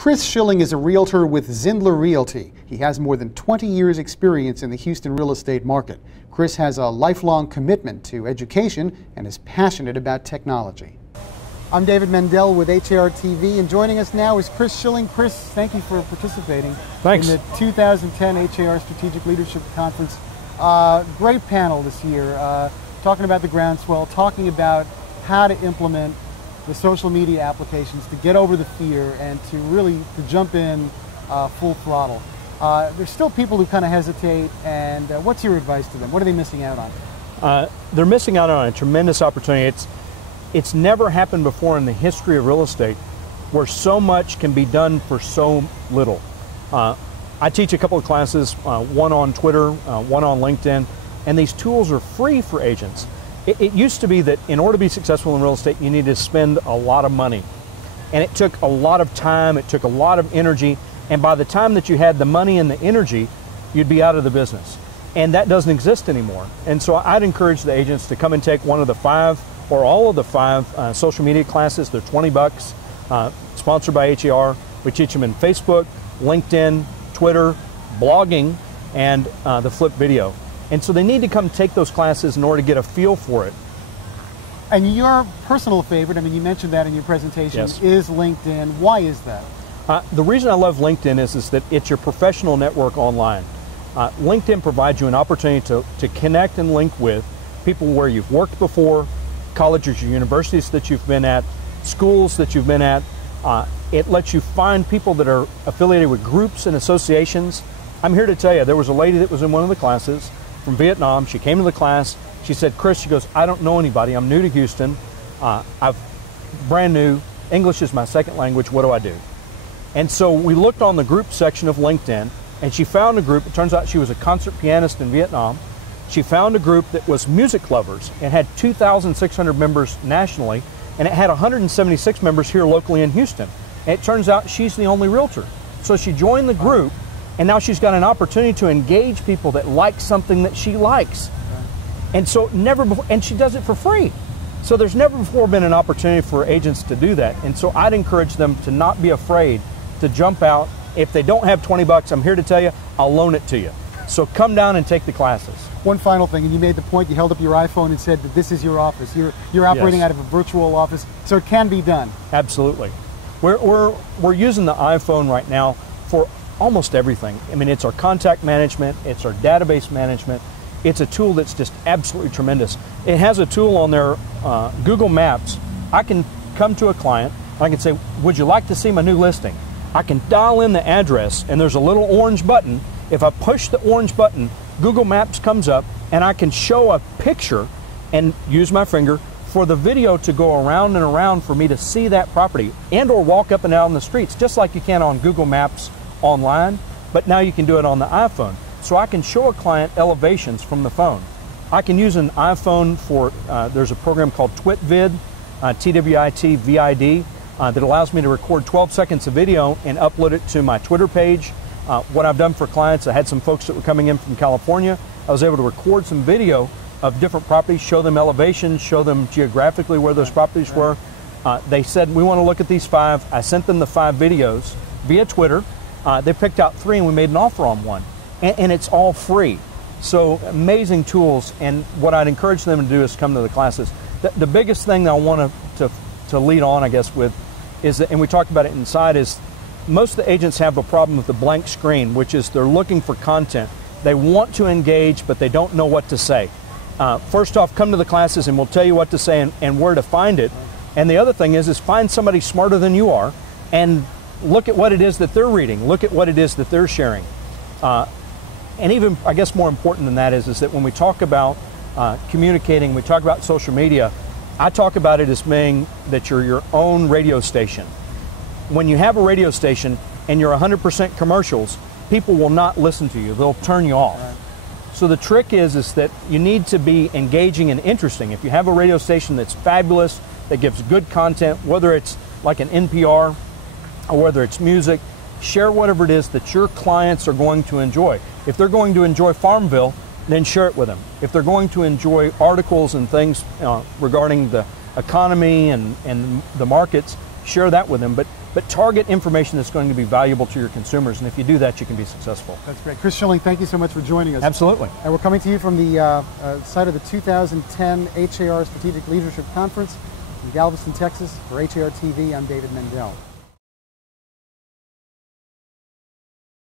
Chris Schilling is a realtor with Zindler Realty. He has more than 20 years experience in the Houston real estate market. Chris has a lifelong commitment to education and is passionate about technology. I'm David Mendel with HARTV, and joining us now is Chris Schilling. Chris, thank you for participating. Thanks. In the 2010 HAR Strategic Leadership Conference. Great panel this year, talking about the groundswell, talking about how to implement the social media applications to get over the fear and to really jump in full throttle. There's still people who kind of hesitate, and what's your advice to them? What are they missing out on? They're missing out on a tremendous opportunity. It's never happened before in the history of real estate where so much can be done for so little. I teach a couple of classes, one on Twitter, one on LinkedIn, and these tools are free for agents. It used to be that in order to be successful in real estate, you need to spend a lot of money. And it took a lot of time, it took a lot of energy, and by the time that you had the money and the energy, you'd be out of the business. And that doesn't exist anymore. And so I'd encourage the agents to come and take one of the 5 or all of the 5 social media classes. They're $20, sponsored by HAR. We teach them in Facebook, LinkedIn, Twitter, blogging, and the flip video. And so they need to come take those classes in order to get a feel for it. And your personal favorite, I mean, you mentioned that in your presentation, yes, is LinkedIn. Why is that? The reason I love LinkedIn is that it's your professional network online. LinkedIn provides you an opportunity to connect and link with people where you've worked before, colleges or universities that you've been at, schools that you've been at. It lets you find people that are affiliated with groups and associations. I'm here to tell you, there was a lady that was in one of the classes from Vietnam. She came to the class. She said, Chris, she goes, I don't know anybody. I'm new to Houston. I'm brand new. English is my second language. What do I do? And so we looked on the group section of LinkedIn, and she found a group. It turns out she was a concert pianist in Vietnam. She found a group that was music lovers. It had 2,600 members nationally, and it had 176 members here locally in Houston. And it turns out she's the only realtor. So she joined the group, and now she's got an opportunity to engage people that like something that she likes. And so never before, and she does it for free. So there's never before been an opportunity for agents to do that. And so I'd encourage them to not be afraid to jump out. If they don't have $20, I'm here to tell you, I'll loan it to you. So come down and take the classes. One final thing, and you made the point, you held up your iPhone and said that this is your office. You're operating out of a virtual office, so it can be done. Absolutely. We're using the iPhone right now for almost everything. I mean, it's our contact management, it's our database management. It's a tool that's just absolutely tremendous. It has a tool on there, Google Maps. I can come to a client, and I can say, would you like to see my new listing? I can dial in the address, and there's a little orange button. If I push the orange button, Google Maps comes up, and I can show a picture and use my finger for the video to go around and around for me to see that property and or walk up and down the streets, just like you can on Google Maps online, but now you can do it on the iPhone. So I can show a client elevations from the phone. I can use an iPhone for, there's a program called TwitVid, TWITVID, that allows me to record 12 seconds of video and upload it to my Twitter page. What I've done for clients, I had some folks that were coming in from California. I was able to record some video of different properties, show them elevations, show them geographically where those properties were. They said, we want to look at these 5. I sent them the 5 videos via Twitter. They picked out 3 and we made an offer on 1. And it's all free. So amazing tools, and what I'd encourage them to do is come to the classes. The biggest thing that I want to lead on, I guess, with is that, and we talked about it inside, is most of the agents have a problem with the blank screen, which is they're looking for content. They want to engage, but they don't know what to say. First off, come to the classes and we'll tell you what to say and where to find it. And the other thing is find somebody smarter than you are and look at what it is that they're reading. Look at what it is that they're sharing. And even, I guess, more important than that is that when we talk about communicating, we talk about social media, I talk about it as being that you're your own radio station. When you have a radio station and you're 100% commercials, people will not listen to you. They'll turn you off. Right. So the trick is that you need to be engaging and interesting. If you have a radio station that's fabulous, that gives good content, whether it's like an NPR or whether it's music, share whatever it is that your clients are going to enjoy. If they're going to enjoy Farmville, then share it with them. If they're going to enjoy articles and things regarding the economy and the markets, share that with them. But but target information that's going to be valuable to your consumers. And if you do that, you can be successful. That's great. Chris Schilling, thank you so much for joining us. Absolutely. And we're coming to you from the site of the 2010 HAR Strategic Leadership Conference in Galveston, Texas. For HARTV, I'm David Mendel.